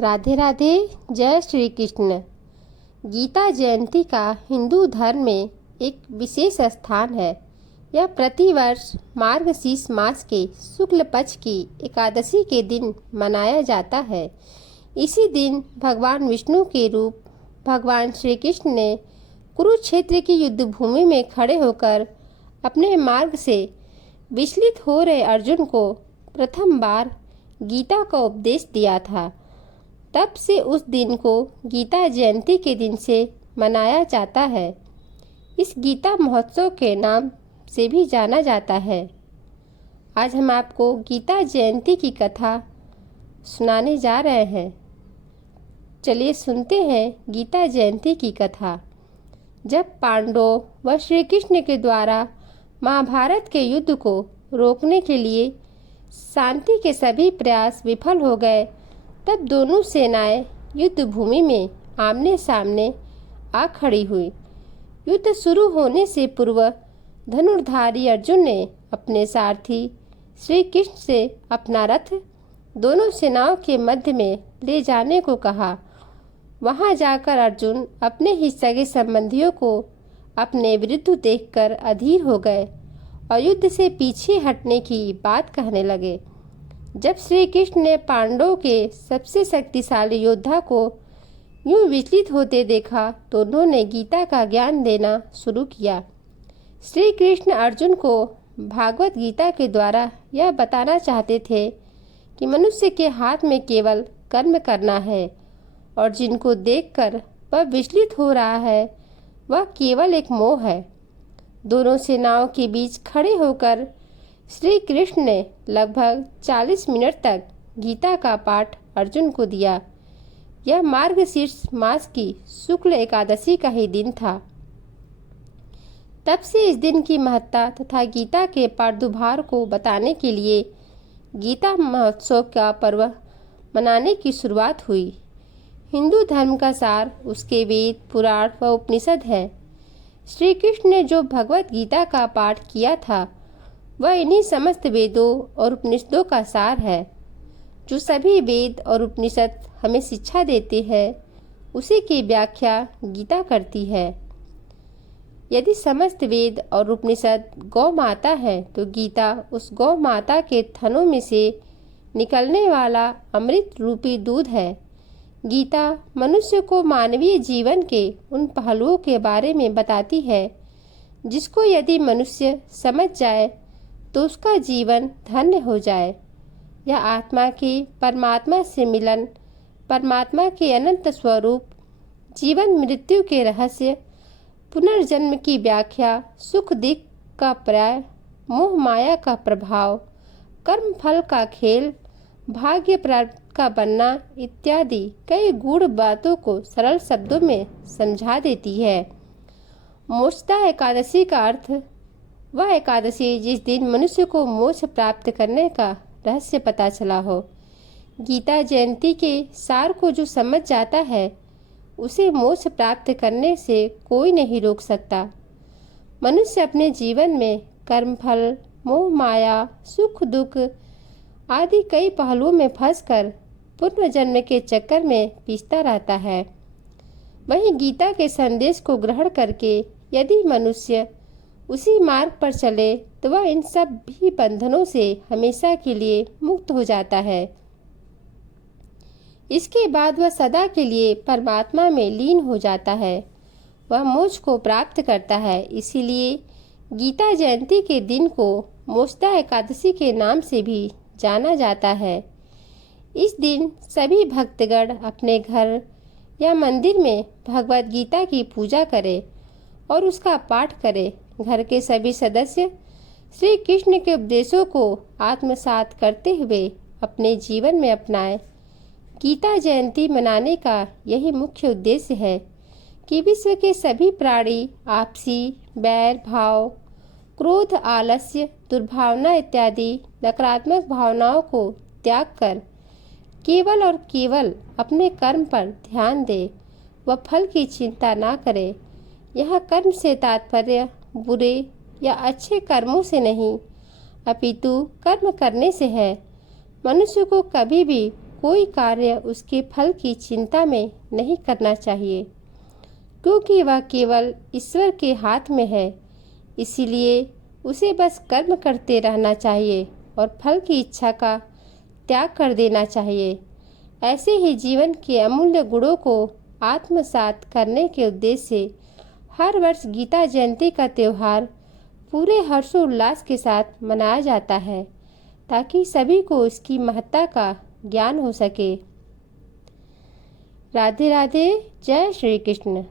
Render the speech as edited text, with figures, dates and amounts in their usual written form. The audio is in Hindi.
राधे राधे। जय श्री कृष्ण। गीता जयंती का हिंदू धर्म में एक विशेष स्थान है। यह प्रतिवर्ष मार्गशीर्ष मास के शुक्ल पक्ष की एकादशी के दिन मनाया जाता है। इसी दिन भगवान विष्णु के रूप भगवान श्री कृष्ण ने कुरुक्षेत्र की युद्ध भूमि में खड़े होकर अपने मार्ग से विचलित हो रहे अर्जुन को प्रथम बार गीता का उपदेश दिया था। तब से उस दिन को गीता जयंती के दिन से मनाया जाता है। इस गीता महोत्सव के नाम से भी जाना जाता है। आज हम आपको गीता जयंती की कथा सुनाने जा रहे हैं। चलिए सुनते हैं गीता जयंती की कथा। जब पांडव व श्री कृष्ण के द्वारा महाभारत के युद्ध को रोकने के लिए शांति के सभी प्रयास विफल हो गए, तब दोनों सेनाएं युद्ध भूमि में आमने सामने आ खड़ी हुई। युद्ध शुरू होने से पूर्व धनुर्धारी अर्जुन ने अपने सारथी श्री कृष्ण से अपना रथ दोनों सेनाओं के मध्य में ले जाने को कहा। वहां जाकर अर्जुन अपने ही सगे संबंधियों को अपने विरुद्ध देखकर अधीर हो गए और युद्ध से पीछे हटने की बात कहने लगे। जब श्री कृष्ण ने पांडवों के सबसे शक्तिशाली योद्धा को यूं विचलित होते देखा तो उन्होंने गीता का ज्ञान देना शुरू किया। श्री कृष्ण अर्जुन को भागवत गीता के द्वारा यह बताना चाहते थे कि मनुष्य के हाथ में केवल कर्म करना है और जिनको देखकर वह विचलित हो रहा है वह केवल एक मोह है। दोनों सेनाओं के बीच खड़े होकर श्री कृष्ण ने लगभग 40 मिनट तक गीता का पाठ अर्जुन को दिया। यह मार्गशीर्ष मास की शुक्ल एकादशी का ही दिन था। तब से इस दिन की महत्ता तथा गीता के प्रादुर्भाव को बताने के लिए गीता महोत्सव का पर्व मनाने की शुरुआत हुई। हिंदू धर्म का सार उसके वेद, पुराण व उपनिषद है। श्री कृष्ण ने जो भगवत गीता का पाठ किया था वह इन्हीं समस्त वेदों और उपनिषदों का सार है। जो सभी वेद और उपनिषद हमें शिक्षा देते हैं उसी की व्याख्या गीता करती है। यदि समस्त वेद और उपनिषद गौ माता है तो गीता उस गौ माता के थनों में से निकलने वाला अमृत रूपी दूध है। गीता मनुष्य को मानवीय जीवन के उन पहलुओं के बारे में बताती है जिसको यदि मनुष्य समझ जाए तो उसका जीवन धन्य हो जाए। यह आत्मा के परमात्मा से मिलन, परमात्मा के अनंत स्वरूप, जीवन मृत्यु के रहस्य, पुनर्जन्म की व्याख्या, सुख दुख का पर्याय, मोह माया का प्रभाव, कर्म फल का खेल, भाग्य प्राप्त का बनना इत्यादि कई गूढ़ बातों को सरल शब्दों में समझा देती है। मोक्षदा एकादशी का अर्थ वह एकादशी जिस दिन मनुष्य को मोक्ष प्राप्त करने का रहस्य पता चला हो। गीता जयंती के सार को जो समझ जाता है उसे मोक्ष प्राप्त करने से कोई नहीं रोक सकता। मनुष्य अपने जीवन में कर्मफल, मोह माया, सुख दुख आदि कई पहलुओं में फंसकर पुनर्जन्म के चक्कर में पीसता रहता है। वहीं गीता के संदेश को ग्रहण करके यदि मनुष्य उसी मार्ग पर चले तो वह इन सब भी बंधनों से हमेशा के लिए मुक्त हो जाता है। इसके बाद वह सदा के लिए परमात्मा में लीन हो जाता है। वह मोक्ष को प्राप्त करता है। इसीलिए गीता जयंती के दिन को मोक्षदा एकादशी के नाम से भी जाना जाता है। इस दिन सभी भक्तगण अपने घर या मंदिर में भगवत गीता की पूजा करें और उसका पाठ करें। घर के सभी सदस्य श्री कृष्ण के उपदेशों को आत्मसात करते हुए अपने जीवन में अपनाएं। गीता जयंती मनाने का यही मुख्य उद्देश्य है कि विश्व के सभी प्राणी आपसी बैर भाव, क्रोध, आलस्य, दुर्भावना इत्यादि नकारात्मक भावनाओं को त्याग कर केवल और केवल अपने कर्म पर ध्यान दे व फल की चिंता ना करे। यह कर्म से तात्पर्य बुरे या अच्छे कर्मों से नहीं अपितु कर्म करने से है। मनुष्य को कभी भी कोई कार्य उसके फल की चिंता में नहीं करना चाहिए, क्योंकि वह केवल ईश्वर के हाथ में है। इसीलिए उसे बस कर्म करते रहना चाहिए और फल की इच्छा का त्याग कर देना चाहिए। ऐसे ही जीवन के अमूल्य गुणों को आत्मसात करने के उद्देश्य से हर वर्ष गीता जयंती का त्यौहार पूरे हर्षोल्लास के साथ मनाया जाता है, ताकि सभी को इसकी महत्ता का ज्ञान हो सके। राधे राधे। जय श्री कृष्ण।